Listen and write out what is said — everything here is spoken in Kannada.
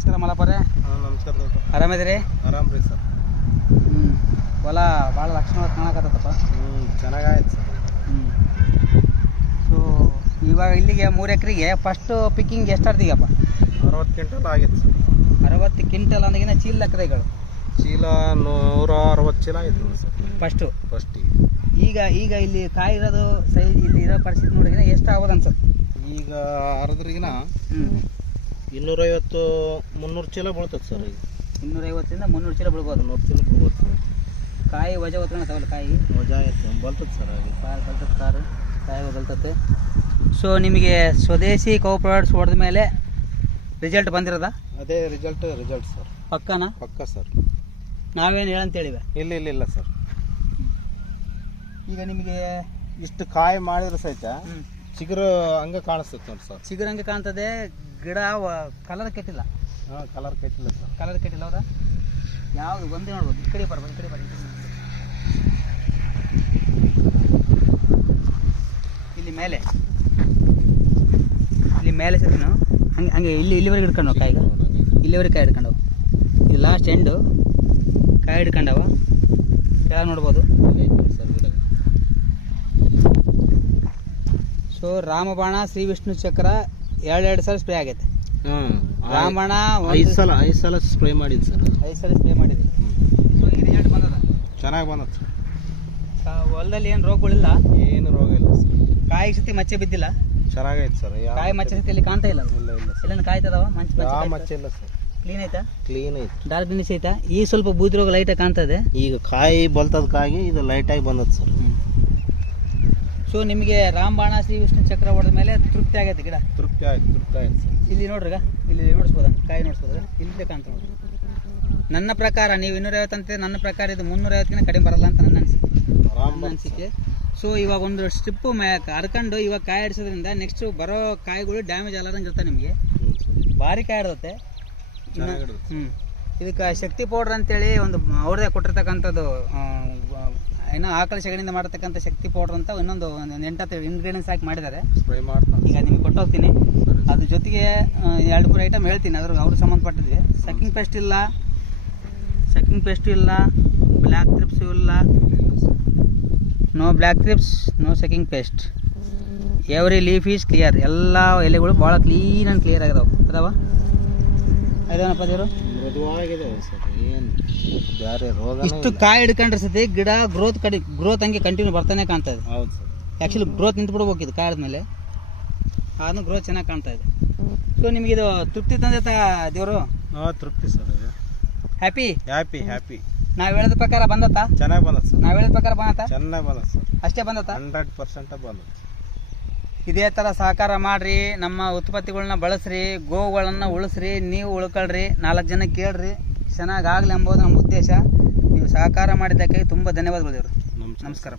ನಮಸ್ಕಾರ ಮಲಪರೆ. ಹಾಂ ನಮಸ್ಕಾರ ಆರಾಮಿದ್ರಿ ಆರಾಮ್ ರೀ ಸರ್. ಹ್ಞೂ ಹೊಲ ಭಾಳ ಲಕ್ಷಣವಾಗಿ ಕಾಣಕತ್ತಪ್ಪ ಹ್ಞೂ ಚೆನ್ನಾಗಾಯ್ತು ಸರ್. ಹ್ಞೂ ಸೊ ಇವಾಗ ಇಲ್ಲಿಗೆ ಮೂರು ಎಕರೆಗೆ ಫಸ್ಟ್ ಪಿಕ್ಕಿಂಗ್ ಎಷ್ಟು ಅರವತ್ತು ಕ್ವಿಂಟಲ್ ಆಗಿತ್ತು ಸರ್. ಅರವತ್ತು ಕ್ವಿಂಟಲ್ ಅಂದಾಗಿನ ಚೀಲ ಲೆಕ್ಕದಗಳು ಚೀಲ ನೂರ ಅರವತ್ತು ಚೀಲ ಆಯ್ತು ಸರ್. ಫಸ್ಟು ಫಸ್ಟ್ ಈಗ ಈಗ ಇಲ್ಲಿ ಕಾಯಿ ಇರೋದು ಸೈಜ್ ಇಲ್ಲಿ ಇರೋ ಪರಿಸ್ಥಿತಿ ನೋಡಿದ್ರೆ ಎಷ್ಟು ಆಗೋದು ಅನ್ಸುತ್ತೆ? ಈಗ ಅರ್ದ್ರಿಗಿನ ಹ್ಞೂ ಇನ್ನೂರೈವತ್ತು ಮುನ್ನೂರು ಚೀಲ ಬೀಳ್ತದೆ ಸರ್ ಈಗ. ಇನ್ನೂರೈವತ್ತರಿಂದ ಮುನ್ನೂರು ಚೀಲ ಬೀಳ್ಬೋದು. ನೂರು ಚೀಲ ಬೀಳ್ಬೋದು ಸರ್. ಕಾಯಿ ವಜ ಹೊತ್ಕೊಂಡತ್ತವಲ್ಲ ಕಾಯಿ? ಮಜಾ ಆಯ್ತು ಬಲ್ತದೆ ಸರ್ ಅದು ಕಾರು ಬಲ್ತದೆ ಕಾರು ಕಾಯಿ ಬಲ್ತತೆ ಸೊ ನಿಮಗೆ ಸ್ವದೇಶಿ ಕೌ ಪ್ರಾಡಕ್ಟ್ಸ್ ಹೊಡೆದ ಮೇಲೆ ರಿಸಲ್ಟ್ ಬಂದಿರೋದ? ಅದೇ ರಿಸಲ್ಟ್ ರಿಸಲ್ಟ್ ಸರ್. ಪಕ್ಕನಾ? ಪಕ್ಕ ಸರ್. ನಾವೇನು ಹೇಳಂತೇಳಿವೆ ಇಲ್ಲ ಇಲ್ಲ ಇಲ್ಲ ಸರ್. ಈಗ ನಿಮಗೆ ಇಷ್ಟು ಕಾಯಿ ಮಾಡಿದ್ರೆ ಸಹಿತ ಚಿಗುರು ಹಂಗೆ ಕಾಣಿಸ್ತೈತೆ ನೋಡಿ ಸರ್. ಚಿಗುರಂಗೆ ಕಾಣ್ತದೆ ಗಿಡ ಕಲರ್ ಕೆಟ್ಟಿಲ್ಲ. ಹಾಂ ಕಲರ್ ಕೆಟ್ಟಿಲ್ಲ ಸರ್. ಕಲರ್ ಕೆಟ್ಟಿಲ್ಲ ಹೌದಾ? ಯಾವುದು ಒಂದೇ ನೋಡ್ಬೋದು. ಈ ಕಡೆ ಬರ್ಬೋದು ಈ ಕಡೆ ಬರ್ಬೋದು ಇಲ್ಲಿ ಮೇಲೆ. ಇಲ್ಲಿ ಮೇಲೆ ಸರಿನು ಹಂಗೆ ಹಂಗೆ ಇಲ್ಲಿ ಇಲ್ಲಿವರೆಗೆ ಹಿಡ್ಕೊಂಡು ಕಾಯಿ ಇಲ್ಲಿವರೆಗೆ ಕಾಯಿ ಹಿಡ್ಕೊಂಡು ಇದು ಲಾಸ್ಟ್ ಎಂಡು ಕಾಯಿ ಹಿಡ್ಕೊಂಡವ. ಕೆಳಗೆ ನೋಡ್ಬೋದು ಸರ್ ಗಿಡ ಸೊ ರಾಮಬಾಣ ಶ್ರೀ ವಿಷ್ಣು ಚಕ್ರ ಎರಡೆರಡು ಎರಡು ಸಲ ಸ್ಪ್ರೇ ಆಗೈತೆ. ಹಾಂ ರಾಮಬಾಣ ಐದು ಸಲ ಐದು ಸಲ ಸ್ಪ್ರೇ ಮಾಡಿದ್ದು ಸರ್. ಐದು ಸಲ ಸ್ಪ್ರೇ ಮಾಡಿದೆ ಸೊ ಈ ರಿಸಲ್ಟ್ ಬಂದದ? ಚೆನ್ನಾಗಿ ಬಂದದ ಹೊಲದಲ್ಲಿ ಏನು ರೋಗಗಳಿಲ್ಲ? ಏನು ರೋಗ ಇಲ್ಲ ಸರ್. ಕಾಯಿ ಸತಿ ಮಚ್ಚೆ ಬಿದ್ದಿಲ್ಲ? ಚೆನ್ನಾಗೈತೆ ಸರ್. ಕಾಯಿ ಮಚ್ಚೆ ಸತಿ ಇಲ್ಲಿ ಕಾಣ್ತಾ ಇಲ್ಲ? ಇಲ್ಲ ಇಲ್ಲ ಸರ್. ಎಲ್ಲೇನು ಕಾಯ್ತದವ ಮಂಚ್ ಮಚ್ಚೆ ಇಲ್ಲ ಸರ್. ಕ್ಲೀನ್ ಐತಾ? ಕ್ಲೀನ್ ಐತೆ. ಗ್ರೀನಿಶ್ ಐತಾ? ಈ ಸ್ವಲ್ಪ ಬೂದಿ ರೋಗ ಲೈಟಾಗಿ ಕಾಣ್ತಾ ಇದೆ? ಈಗ ಕಾಯಿ ಬಲ್ತದ ಕಾಯಿ ಇದು ಲೈಟಾಗಿ ಬಂದದ ಸರ್. ಸೊ ನಿಮಗೆ ರಾಮಬಾಣ ಶ್ರೀ ವಿಷ್ಣು ಚಕ್ರ ಹೊಡೆದ ಮೇಲೆ ತೃಪ್ತಿ ಆಗೈತೆ ಗಿಡ? ತೃಪ್ತಿ ಆಯ್ತು ತೃಪ್ತಿ ಆಯ್ತು ಇಲ್ಲಿ ನೋಡ್ರಿಗ ಇಲ್ಲಿ ನೋಡಿಸ್ಬೋದ? ಕಾಯಿ ನೋಡಿಸ್ಬೋದ? ಇಲ್ಲಿ ಬೇಕಂತ ನೋಡ್ರಿ. ನನ್ನ ಪ್ರಕಾರ ನೀವು ಇನ್ನೂರೈವತ್ತು ಐವತ್ತಂತೆ ನನ್ನ ಪ್ರಕಾರ ಇದು ಮುನ್ನೂರೈವತ್ತಿನ ಕಡಿಮೆ ಬರಲ್ಲ ಅಂತ ನನ್ನ ಅನಿಸಿಕೆ. ನನ್ನ ಅನಿಸಿಕೆ. ಸೊ ಇವಾಗ ಒಂದು ಸ್ಟ್ರಿಪ್ಪು ಹರ್ಕೊಂಡು ಇವಾಗ ಕಾಯಿ ಆಡಿಸೋದ್ರಿಂದ ನೆಕ್ಸ್ಟ್ ಬರೋ ಕಾಯಿಗಳು ಡ್ಯಾಮೇಜ್ ಆಗಲಾರಂಗೆ ಇರ್ತಾ ನಿಮಗೆ. ಭಾರಿ ಕಾಯಿ ಹಿಡಿದು ಹ್ಞೂ ಇದಕ್ಕೆ ಶಕ್ತಿ ಪೌಡ್ರ್ ಅಂತೇಳಿ ಒಂದು ಅವ್ರದೇ ಕೊಟ್ಟಿರ್ತಕ್ಕಂಥದ್ದು ಏನೋ ಆಕಳ ಸೆಗಣಿಯಿಂದ ಮಾಡತಕ್ಕಂಥ ಶಕ್ತಿ ಪೌಡರ್ ಅಂತ ಇನ್ನೊಂದು ಒಂದು ಎಂಟತ್ತು ಇಂಗ್ರೀಡಿಯನ್ಸ್ ಹಾಕಿ ಮಾಡಿದ್ದಾರೆ. ಈಗ ನಿಮಗೆ ಕೊಟ್ಟು ಹೋಗ್ತೀನಿ ಅದ್ರ ಜೊತೆಗೆ ಎರಡು ಮೂರು ಐಟಮ್ ಹೇಳ್ತೀನಿ. ಅದ್ರ ಅವ್ರಿಗೆ ಸಂಬಂಧಪಟ್ಟಿದ್ವಿ. ಸಕಿಂಗ್ ಪೇಸ್ಟ್ ಇಲ್ಲ ಸಕಿಂಗ್ ಪೇಸ್ಟ್ ಇಲ್ಲ ಬ್ಲ್ಯಾಕ್ ತ್ರಿಪ್ಸ್ ಇಲ್ಲ. No black thrips no sucking pest every leaf is clear ಎಲ್ಲ ಎಲೆಗಳು ಭಾಳ ಕ್ಲೀನ್ ಆ್ಯಂಡ್ ಕ್ಲಿಯರ್ ಆಗಿದಾವೆ. ಅದಾವ? ಅದೇನಪ್ಪ ದೇವರು ಮೃದುವಾಗಿದೆ ಸರ್ ಏನು ಬೇರೆ ರೋಗ ಇಷ್ಟು ಕಾಯಿ ಹಿಡ್ಕೊಂಡ್ರೆ ಸತಿ ಗಿಡ ಗ್ರೋತ್ ಕಡಿ ಗ್ರೋತ್ ಹಂಗೆ ಕಂಟಿನ್ಯೂ ಬರ್ತಾನೆ ಕಾಣ್ತಾ ಇದೆ. ಹೌದು ಸರ್. ಆ್ಯಕ್ಚುಲಿ ಗ್ರೋತ್ ನಿಂತು ಬಿಡ್ಬೇಕು ಇದು ಕಾಯಿ ಮೇಲೆ. ಆದ್ರೂ ಗ್ರೋತ್ ಚೆನ್ನಾಗಿ ಕಾಣ್ತಾ ಇದೆ. ಸೊ ನಿಮಗೆ ಇದು ತೃಪ್ತಿ ತಂದೆ ದೇವರು? ಹಾಂ ತೃಪ್ತಿ ಸರ್ ಹ್ಯಾಪಿ ಹ್ಯಾಪಿ ಹ್ಯಾಪಿ ನಾವು ಹೇಳಿದ ಪ್ರಕಾರ ಬಂದತ್ತ? ಚೆನ್ನಾಗಿ ಬಂದ ಸರ್. ನಾವು ಹೇಳಿದ ಪ್ರಕಾರ ಬಂದತ್ತ? ಚೆನ್ನಾಗಿ ಬಂದ ಸರ್. ಅಷ್ಟೇ ಬಂದತ್ತ? ಹಂಡ್ರೆಡ್ ಪರ್ಸೆಂಟ್ ಬಂದದ ಇದೇ ಥರ ಸಹಕಾರ ಮಾಡಿರಿ ನಮ್ಮ ಉತ್ಪತ್ತಿಗಳನ್ನ ಬಳಸ್ರಿ ಗೋವುಗಳನ್ನು ಉಳಿಸ್ರಿ ನೀವು ಉಳ್ಕೊಳ್ರಿ ನಾಲ್ಕು ಜನ ಕೇಳ್ರಿ ಚೆನ್ನಾಗಿ ಆಗಲಿ ಎಂಬುದು ನಮ್ಮ ಉದ್ದೇಶ. ನೀವು ಸಹಕಾರ ಮಾಡಿದ್ದಕ್ಕಾಗಿ ತುಂಬ ಧನ್ಯವಾದಗಳು ದೇವರು. ನಮಸ್ಕಾರ.